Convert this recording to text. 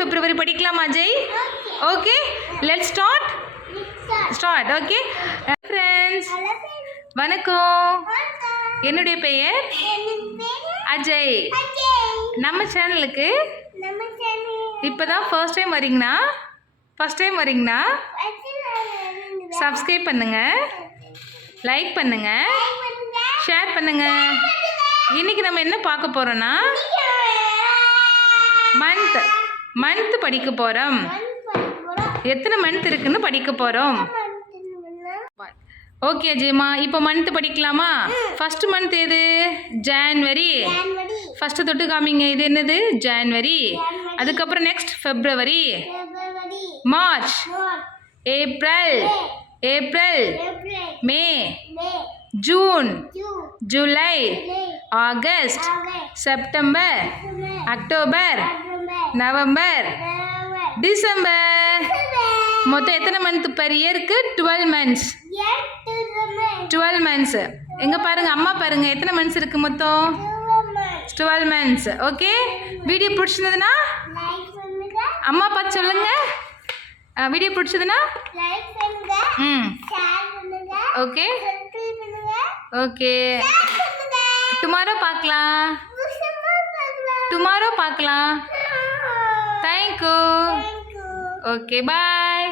February படிக்கலாமா Ajay? Okay let's start okay friends வணக்கம். என்னுடைய பெயர் அஜய். நம்ம சேனலுக்கு இப்போதான் ஃபர்ஸ்ட் டைம் வரீங்கன்னா சப்ஸ்கிரைப் பண்ணுங்க, லைக் பண்ணுங்க, ஷேர் பண்ணுங்க. இன்னைக்கு நம்ம என்ன பார்க்க போறோம்னா மந்த் படிக்க போறோம். எத்தனை மந்த் இருக்குன்னு படிக்க போறோம். ஓகே அஜயமா, இப்போ மந்த் படிக்கலாமா? ஃபர்ஸ்ட் மந்த் எது? ஜான்வரி. ஃபர்ஸ்ட் தொட்டு காமிங்க. இது என்னது? ஜான்வரி. அதுக்கப்புறம் next February, March, April, May, June, July, August, September, October, November, December. மொத்தம் எத்தனை மந்த் பெர் இயருக்கு? 12 months. 12 months. எங்க பாருங்க, அம்மா பாருங்க, எத்தனை மந்த்ஸ் இருக்கு மொத்தம்? 12 months. ஓகே, வீடியோ பிடிச்சிருந்ததுன்னா அம்மா பார்த்து சொல்லுங்க. வீடியோ பிடிச்சதுன்னா ஓகே ஓகே டுமாரோ பார்க்கலாம். தேங்க்யூ. Okay bye.